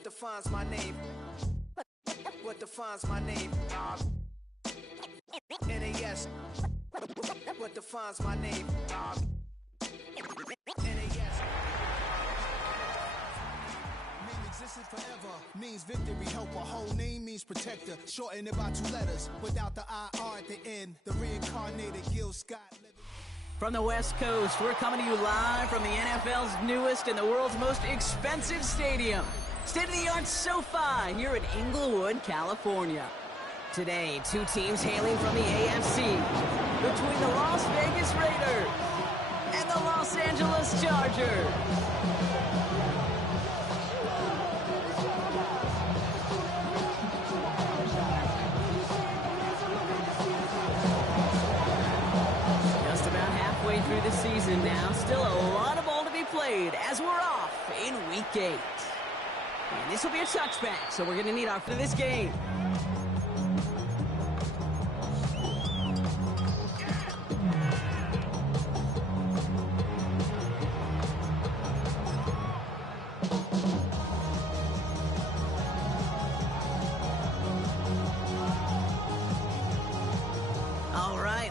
What defines my name? What defines my name? NAS. What defines my name? NAS. Existed forever means victory, help a whole name means protector. Shorten it by 2 letters without the IR at the end. The reincarnated Gil Scott. From the West Coast, we're coming to you live from the NFL's newest and the world's most expensive stadium. State-of-the-art SoFi here in Inglewood, California. Today, 2 teams hailing from the AFC. Between the Las Vegas Raiders and the Los Angeles Chargers. Through the season now, still a lot of ball to be played as we're off in week 8. And this will be a touchback, so we're going to need our for this game.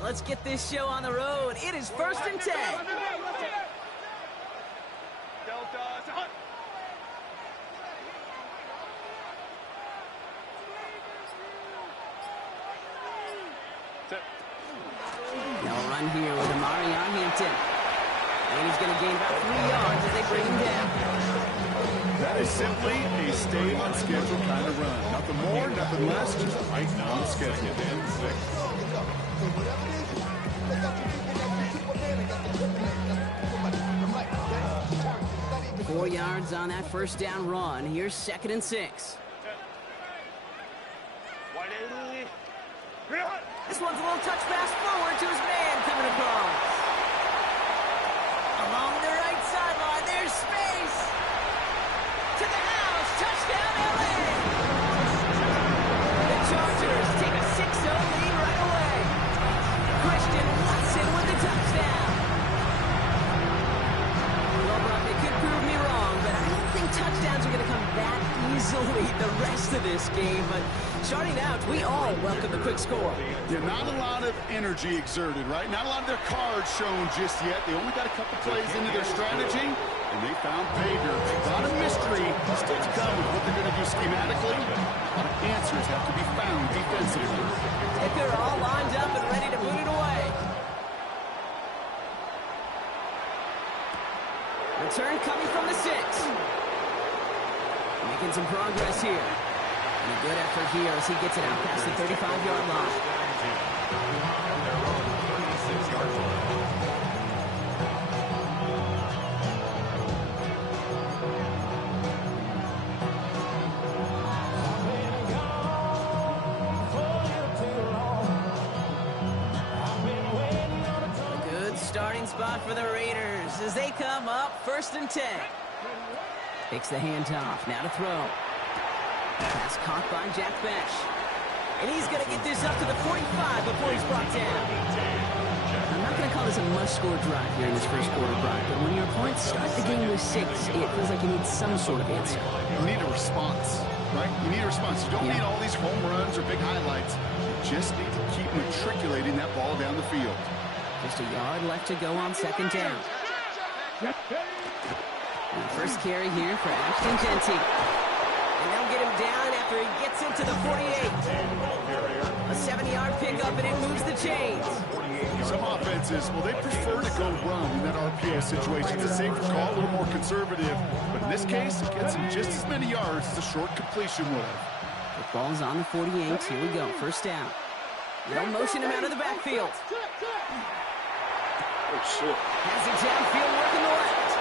Let's get this show on the road. It is 1st and 10. They'll run here with Amari on Hampton. And he's going to gain about 3 yards as they bring him down. That is simply a stay on schedule kind of run. Nothing more, nothing less, just right on schedule. 4 yards on that first down run. Here's 2nd and 6. This one's a little touch pass forward to his man coming across. Along the right sideline, there's space. To the house, touchdown LA. The Chargers take a 6-0 lead right away. Christian Watson with the touchdown. Well, Brock, they could prove me wrong, but I don't think touchdowns are going to come that easily the rest of this game. But starting out, we all welcome the quick score. Yeah, not a lot of energy exerted, right? Not a lot of their cards shown just yet. They only got a couple plays into their strategy, and they found pay dirt. A lot of mystery still to come with what they're going to do schematically. A lot of answers have to be found defensively. They're all lined up and ready to boot it away. Return coming from the 6. Making some progress here. And a good effort here as he gets it out past the 35-yard line. A good starting spot for the Raiders as they come up 1st and 10. Takes the handoff. Now to throw. Pass caught by Jack Besh. And he's going to get this up to the 45 before he's brought down. I'm not going to call this a must-score drive here in this first quarter, Brock, but when your opponents start the game with 6, it feels like you need some sort of answer. You need a response, right? You need a response. You don't need all these home runs or big highlights. You just need to keep matriculating that ball down the field. Just a yard left to go on 2nd down. And the first carry here for Ashton Genty. And they'll get him down after he gets into the 48. A 7-yard pickup, and it moves the chains. Some offenses, well, they prefer to go run in that RPO situation. It's a safer call, a little more conservative. But in this case, it gets him just as many yards as a short completion would have. The ball's on the 48. Here we go. 1st down. They'll motion him out of the backfield. Oh, shit. Has it downfield, working the left.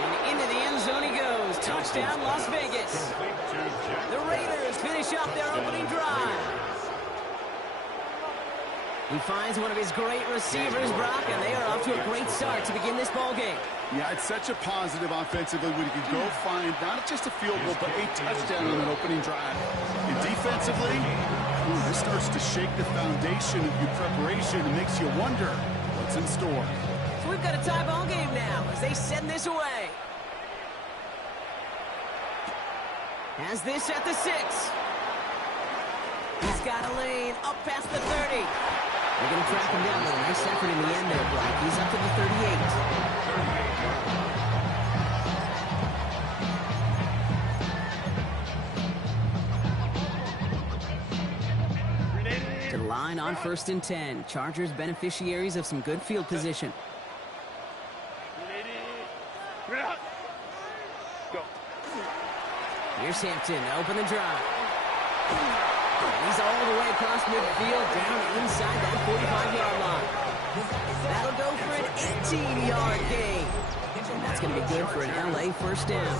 And into the end zone he goes. Touchdown, Las Vegas. The Raiders finish up their opening drive. He finds one of his great receivers, Brock, and they are off to a great start to begin this ball game. Yeah, it's such a positive offensively when you can go find not just a field goal, but a touchdown on an opening drive. And defensively, this starts to shake the foundation of your preparation and makes you wonder what's in store. So we've got a tie ball game now as they send this away. Has this at the 6. He's got a lane up past the 30. They're going to track him down, but a nice effort in the end there, Brock. He's up to the 38. To the line on 1st and 10. Chargers beneficiaries of some good field position. Here's Hampton, open the drive. He's all the way across midfield, down inside that 45-yard line. That'll go for an 18-yard gain. And that's going to be good for an LA first down.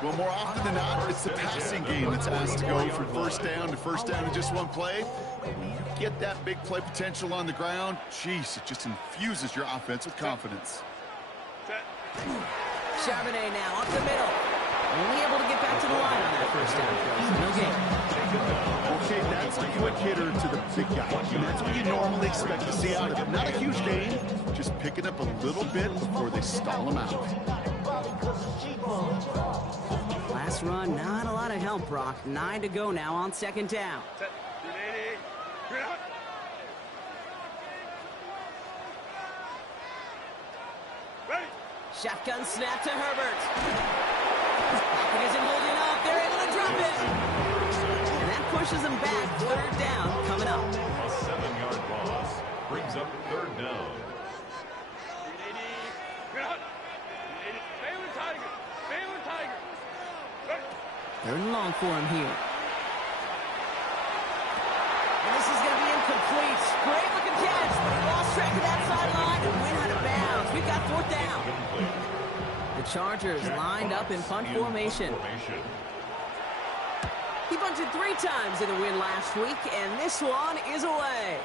Well, more often than not, it's the passing game that's asked to go from first down in just one play. You get that big play potential on the ground, jeez, it just infuses your offense with confidence. Charbonnet now up the middle. Only able to get back to the line on that first down. No gain. Okay, that's a quick hitter to the big guy. And that's what you normally expect to see out of him. Not a huge gain, just picking up a little bit before they stall him out. Last run, not a lot of help, Brock. 9 to go now on 2nd down. Shotgun snap to Herbert. Pocket isn't holding up. They're able to drop it. And that pushes them back. 3rd down coming up. A 7-yard loss brings up 3rd down. They're long for him here. And this is going to be incomplete. Great looking catch, but he lost track of that sideline and went out of bounds. We've got 4th down. The Chargers lined up in punt formation. He bunted 3 times in the win last week, and this one is away.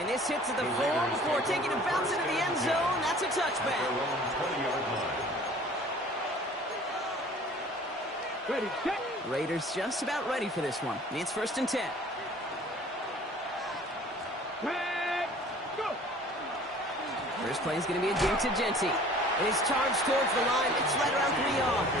And this hits at the 4 before taking a bounce into the end zone. That's a touchback. Ready, set. Raiders just about ready for this one. It's 1st and 10. Go. First play is going to be a dig to Genty. It is charged towards the line. It's right around 3 yards.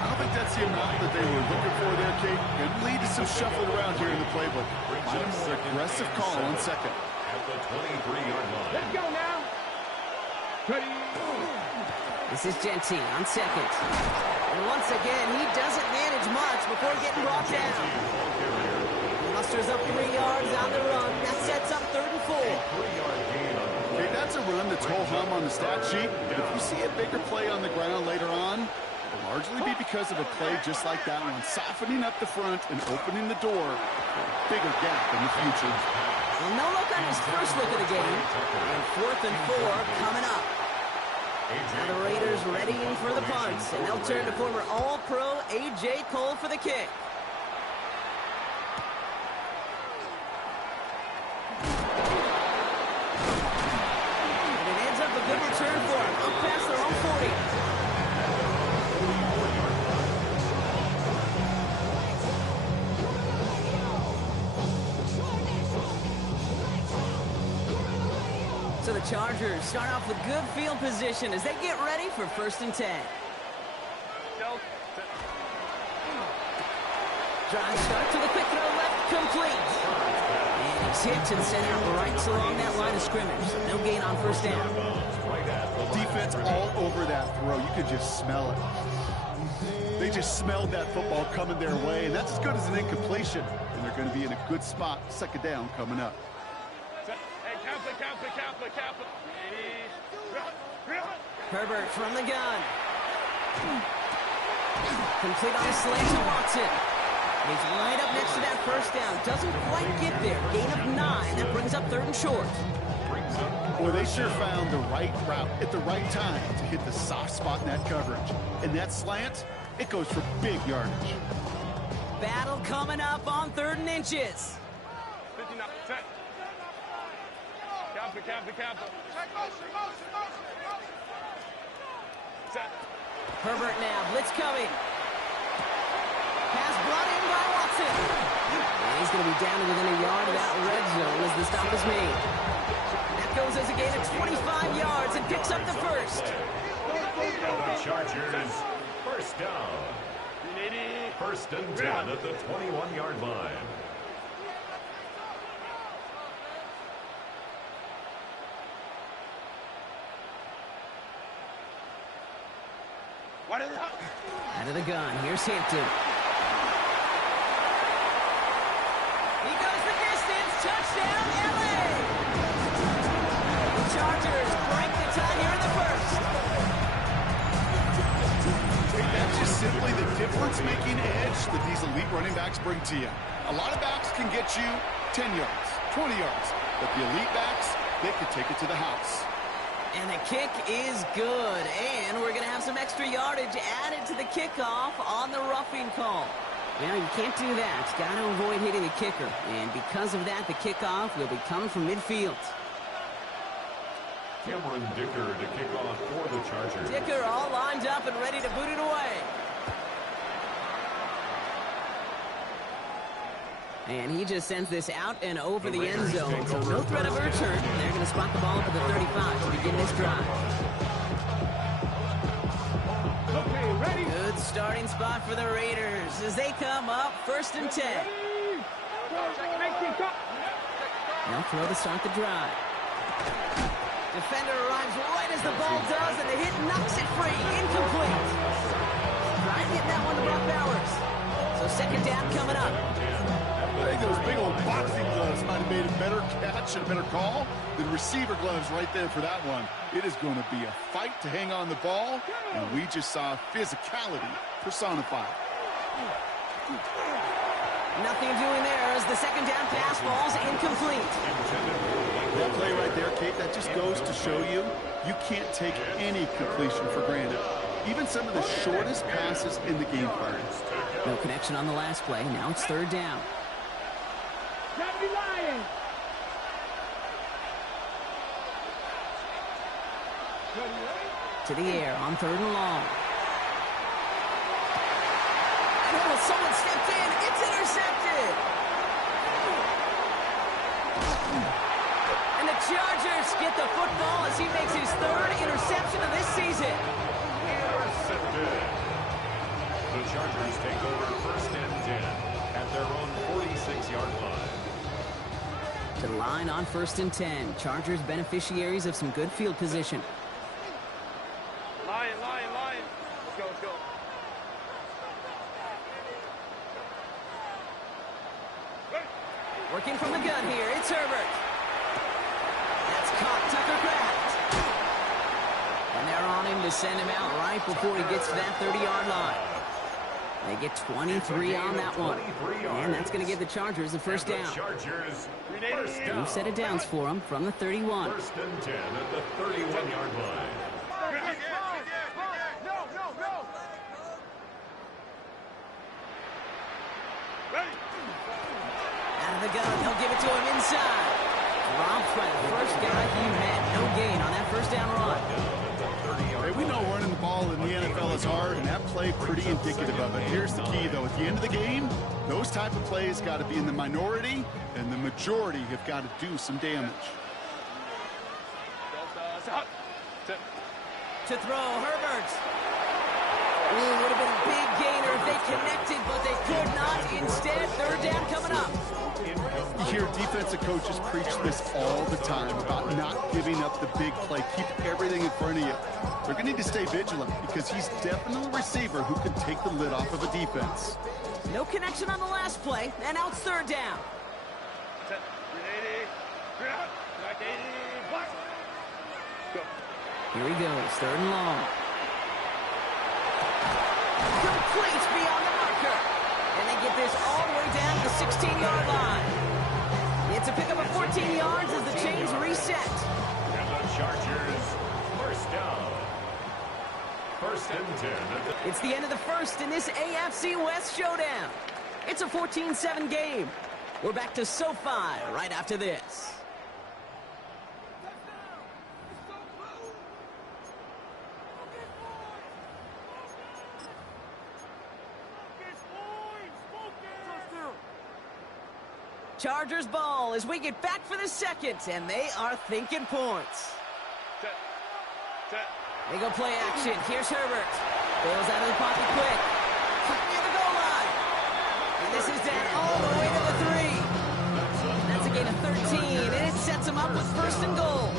I don't think that's the amount that they were looking for there, Kate. Could lead to some shuffling around here in the playbook. An aggressive call on 2nd. At the 23-yard line. Let's go now. Ready. This is Genty on 2nd. And once again, he doesn't manage much before getting brought down. He musters up 3 yards on the run. That sets up 3rd and 4. Okay, that's a run that's whole hum on the stat sheet. But if you see a bigger play on the ground later on, it'll largely be because of a play just like that one, softening up the front and opening the door for a bigger gap in the future. Well, no look on his first look of the game. And 4th and 4 coming up. Now the Raiders readying for the punts, and they'll turn to former All-Pro A.J. Cole for the kick. And it ends up a good return for him, up past their own 40. So the Chargers start off with good field position as they get ready for 1st and 10. Drive start to the quick throw left, complete. And he's hit and sent out right along that line of scrimmage. No gain on 1st down. Defense all over that throw. You could just smell it. They just smelled that football coming their way, and that's as good as an incompletion. And they're going to be in a good spot. 2nd down coming up. Herbert from the gun. Complete on a slant to Watson. He's right up next to that 1st down. Doesn't quite get there. Gain of 9. That brings up 3rd and short. Boy, they sure found the right route at the right time to hit the soft spot in that coverage. And that slant, it goes for big yardage. Battle coming up on 3rd and inches. 59. Set. Kappa. Set. Herbert now. Blitz coming. Pass brought in by Watson. And he's going to be down to within a yard of that red zone as the stop is made. That goes as a gain of 25 yards and picks up the 1st. The Chargers First down. First and 10 at the 21-yard line. Out of the gun. Here's Hampton. He goes the distance. Touchdown, LA! The Chargers break the tie here in the first. That's just simply the difference-making edge that these elite running backs bring to you. A lot of backs can get you 10 yards, 20 yards, but the elite backs, they can take it to the house. And the kick is good, and we're going to have some extra yardage added to the kickoff on the roughing call. Well, you can't do that. Got to avoid hitting the kicker, and because of that, the kickoff will be coming from midfield. Cameron Dicker to kick off for the Chargers. Dicker all lined up and ready to boot it away. And he just sends this out and over the end zone, so no threat of a return. They're going to spot the ball up at the 35 to begin this drive. Okay, ready. Good starting spot for the Raiders as they come up first and 10. They'll throw to start the drive. Defender arrives right as the ball does, and the hit knocks it free. Incomplete. Trying to get that one to Brock Bowers. So second down coming up. I think those big old boxing gloves might have made a better catch and a better call than receiver gloves right there for that one. It is going to be a fight to hang on the ball, and we just saw physicality personified. Nothing doing there as the second down pass falls incomplete. That play right there, Kate, that just goes to show you can't take any completion for granted. Even some of the shortest passes in the game plan. No connection on the last play. Now it's third down. To the air on third and long. Oh, someone stepped in. It's intercepted. And the Chargers get the football as he makes his third interception of this season. Intercepted. The Chargers take over first and 10 at their own 46-yard line. To the line on first and 10. Chargers beneficiaries of some good field position. Lion. Let's go. Working from the gun here, it's Herbert. That's caught Tucker Kraft. And they're on him to send him out right before he gets to that 30-yard line. They get 23 on that one. And that's going to give the Chargers the first down. New set of downs for them from the 31. First and 10 at the 31-yard line. Out of the gun, they'll give it to him inside. Rob Fred, first guy he met. No gain on that first down run. Hey, we know running the ball in the NFL is hard, and that play pretty indicative of it. Here's the key, though. At the end of the game, those type of plays got to be in the minority, and the majority have got to do some damage. To throw, Herbert. Ooh, would have been a big gainer if they connected, but they could not. Instead, third down coming up. You hear defensive coaches preach this all the time about not giving up the big play. Keep everything in front of you. They're going to need to stay vigilant because he's definitely a receiver who can take the lid off of a defense. No connection on the last play, and now it's third down. Here he goes, third and long. Complete beyond the marker. And they get this all the way down to the 16-yard line. It's a pickup of 14 yards as the chains reset. And the Chargers, first down. First and 10. It's the end of the first in this AFC West showdown. It's a 14-7 game. We're back to SoFi right after this. Chargers ball as we get back for the second, and they are thinking points. They go play action. Here's Herbert. Bails out of the pocket quick. Quick near the goal line. And this is down all the way to the 3. That's a gain of 13, and it sets him up with first and goal.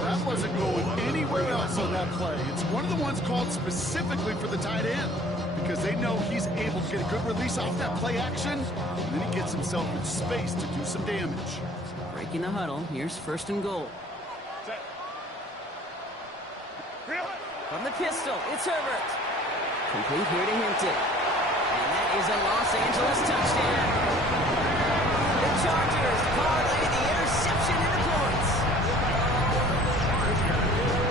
That wasn't going anywhere else on that play. It's one of the ones called specifically for the tight end because they know he's able to get a good release off that play action, and then he gets himself in space to do some damage. Breaking the huddle, here's first and goal. From the pistol, it's Herbert. Complete here to Hinton. And that is a Los Angeles touchdown. The Chargers parlay the interception into points.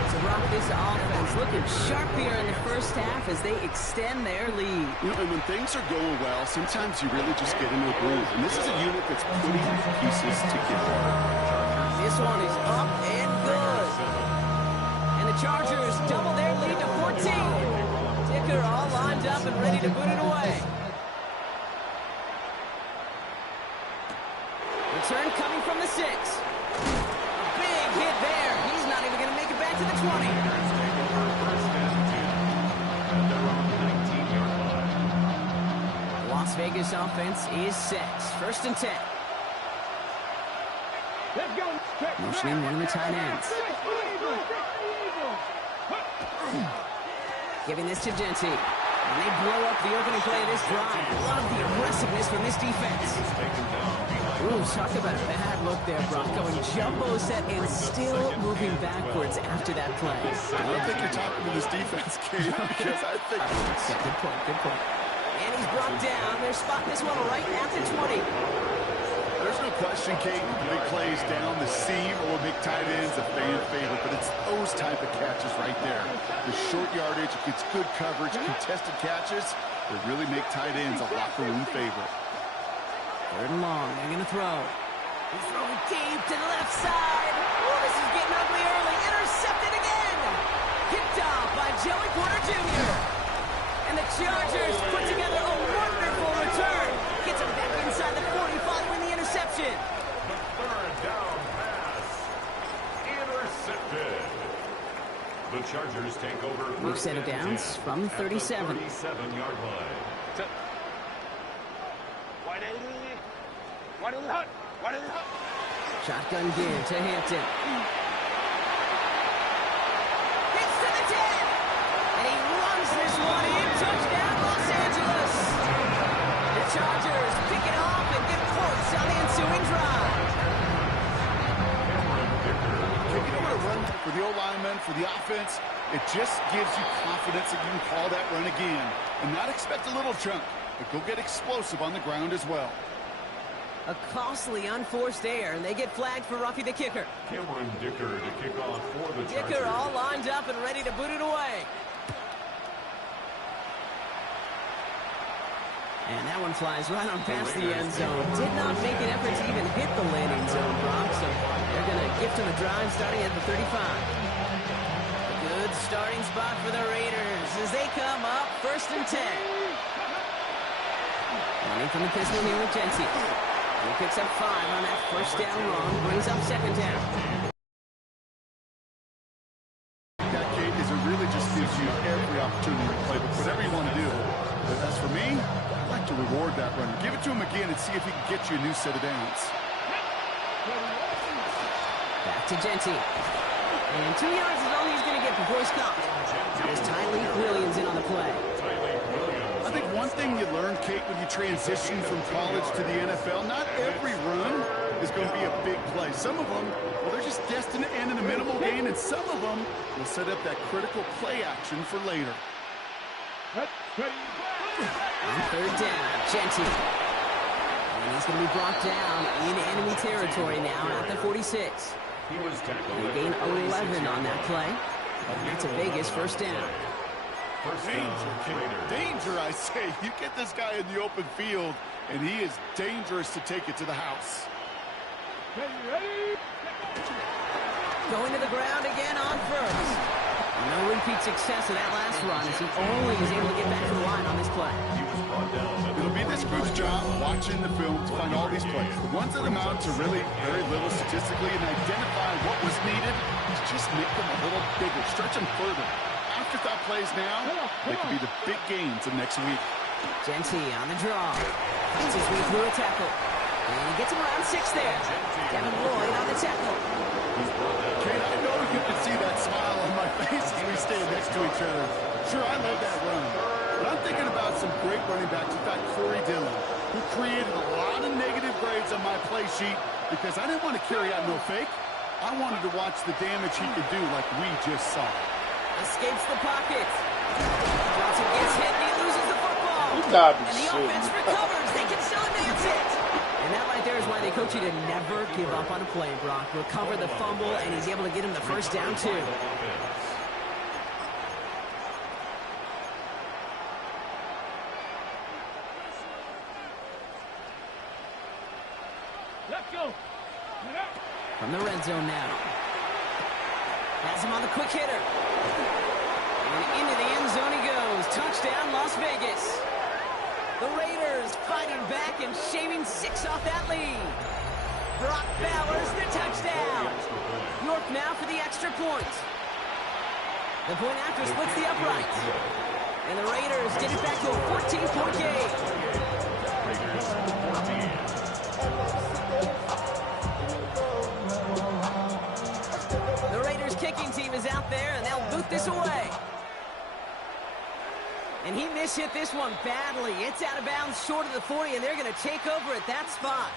To rock this offense, looking sharp here in the first half as they extend their lead. You know, and when things are going well, sometimes you really just get into a groove. And this is a unit that's putting pieces together. This one is up and good. And the Chargers double their lead to 14. Dicker all lined up and ready to boot it away. Return coming from the 6. A big hit there. He's not even going to make it back to the 20. Las Vegas offense is set. First and 10. Let's go. Motioning one of the tight ends. Giving this to Genty. And they blow up the opening play of this drive. Love the aggressiveness from this defense. Ooh, talk about a bad look there, Brock. Going jumbo set and still moving backwards after that play. I don't think you're talking to this defense, Kate, because I think... Yeah, good point, good point. And he's brought down. They're spotting this one right at the 20. There's no question, Kate, big plays down the seam or big tight ends, a fan favorite, but it's those type of catches right there. The short yardage, it gets good coverage, contested catches, they really make tight ends a locker room favorite. Third and long, they're going to throw. He's throwing deep to the left side. Oh, this is getting ugly early. Intercepted again. Picked off by Joey Porter Jr. And the Chargers put together a wonderful return. Gets him back inside the 45 with the interception. The third down pass. Intercepted. The Chargers take over. New set of downs from 37. 37-yard line. Shotgun give to Hampton. Hits to the 10. And he runs this one in. Touchdown, Los Angeles. The Chargers pick it off and get points on the ensuing drive. You know what a run for the O-lineman, for the offense, it just gives you confidence that you can call that run again and not expect a little chunk, but go get explosive on the ground as well. A costly unforced error, and they get flagged for Ruffy the kicker. Cameron Dicker to kick off for the Chargers. Dicker all lined up and ready to boot it away. And that one flies right on past the end zone. Did not make an effort to even hit the landing zone, Brock, so they're going to gift him a drive starting at the 35. A good starting spot for the Raiders as they come up first and 10. Running from the pistol here with Genty. He picks up 5 on that first down run, brings up second down. That, Kate, is it really just gives you every opportunity to play, but whatever you want to do. But as for me, I'd like to reward that runner. Give it to him again and see if he can get you a new set of downs. Back to Genty. And 2 yards is all he's going to get before he's stopped. There's Tyleek Williams in on the play. I think one thing you learn, Kate, when you transition from college to the NFL, not every run is going to be a big play. Some of them, well, they're just destined to end in a minimal gain, and some of them will set up that critical play action for later. On third down, Genty. And he's going to be brought down in enemy territory now at the 46. He was tackled. They gain 11 on that play. And that's a Vegas first down. Danger, I say. You get this guy in the open field, and he is dangerous to take it to the house. Going to the ground again on first. No repeat success of that last run as he only is able to get back to the line on this play. It'll be this group's job watching the film to find all these plays. The ones that amount to really very little statistically and identify what was needed is just make them a little bigger, stretch them further. After afterthought plays now, they could be the big gains of next week. Genty on the draw. Finds his way through a tackle. And he gets him around 6 there. Devin Lloyd on the tackle. Kate, I know you can see that smile on my face as we stand next to each other. Sure, I love that run. But I'm thinking about some great running backs. In fact, Corey Dillon, who created a lot of negative grades on my play sheet because I didn't want to carry out no fake. I wanted to watch the damage he could do like we just saw. Escapes the pocket. Johnson gets hit and he loses the football. You gotta be And the shitting. offense recovers. They can still advance it. And that right there is why they coach you to never give up on a play, Brock. Recover the fumble, and he's able to get him the first down, too. Let's go. From the red zone now. Has him on the quick hitter. And into the end zone he goes. Touchdown, Las Vegas. The Raiders fighting back and shaving 6 off that lead. Brock Bowers, the touchdown. York now for the extra point. The point after splits the uprights. And the Raiders get it back to a 14-point game. Raiders 14. The Raiders kicking team is out there, and they'll boot this away. And he mishit this one badly. It's out of bounds short of the 40, and they're going to take over at that spot.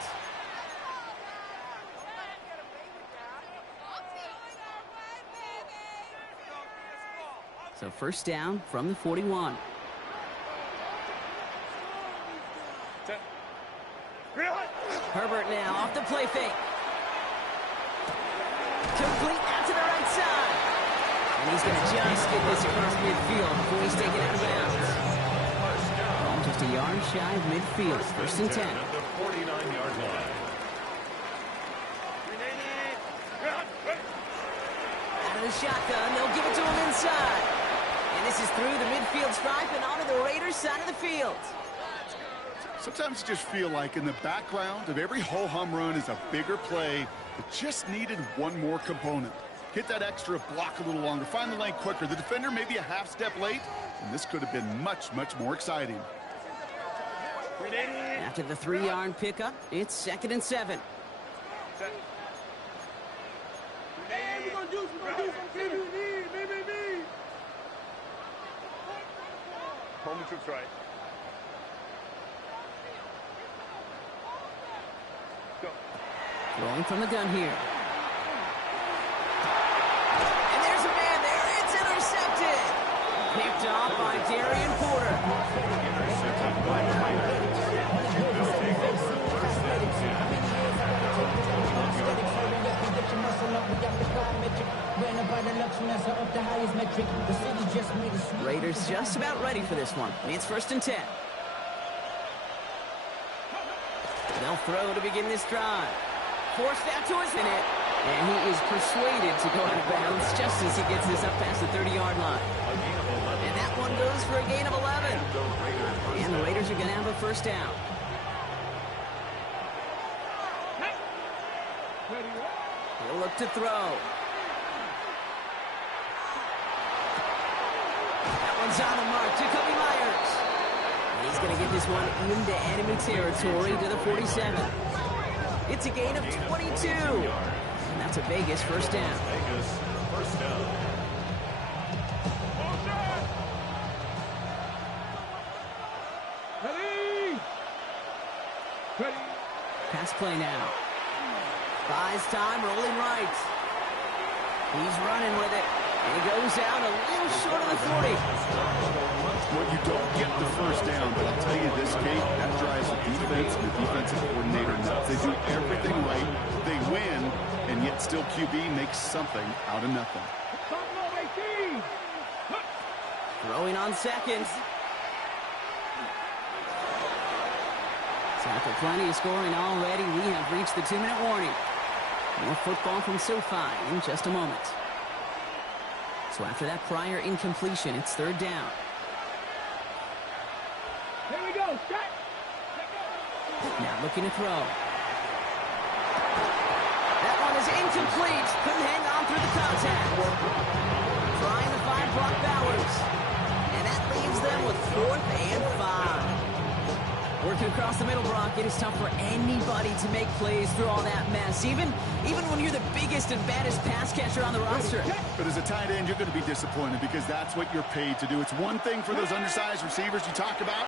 So first down from the 41. Herbert now off the play fake. Complete out to the right side. And he's going to just get this across midfield before he's taken out of bounds. Just a yard shy of midfield. First and 10. At the 49-yard line. Out of the shotgun, they'll give it to him inside. And this is through the midfield stripe and onto the Raiders' side of the field. Sometimes you just feel like in the background of every ho-hum run is a bigger play that just needed one more component. Hit that extra block a little longer, find the lane quicker. The defender may be a half step late, and this could have been much, much more exciting. After the 3-yard pickup, it's 2nd and 7. Home troops right. Go. Rolling from the gun here. And there's a man there. It's intercepted. Picked off by Darian Porter. Intercepted by the Raiders. They'll take over first and 10. Raiders just about ready for this one. It's 1st and 10. They'll throw to begin this drive. Forced out to his minute. And he is persuaded to go out of bounds just as he gets this up past the 30-yard line. And that one goes for a gain of 11. And the Raiders are going to have a first down. He'll look to throw. That one's on the mark. Jacoby Myers. He's going to get this one into enemy territory to the 47. It's a gain of 22. And that's a Vegas first down. Vegas first down. Pass play now. Buys time, rolling right. He's running with it. And he goes out a little short of the 40. Well, you don't get the first down, but I'll tell you this, Kate, that drives the defense and the defensive coordinator nuts. They do everything right. They win, and yet still QB makes something out of nothing. Throwing on seconds. So after plenty of scoring already, we have reached the 2-minute warning. More football from SoFi in just a moment. So after that prior incompletion, it's 3rd down. Here we go. Shot. Now looking to throw. That one is incomplete. Couldn't hang on through the contact. trying to find Brock Bowers. And that leaves them with 4th and 5. Working across the middle, Brock, it is tough for anybody to make plays through all that mess, even when you're the biggest and baddest pass catcher on the roster. But as a tight end, you're going to be disappointed because that's what you're paid to do. It's one thing for those undersized receivers you talk about.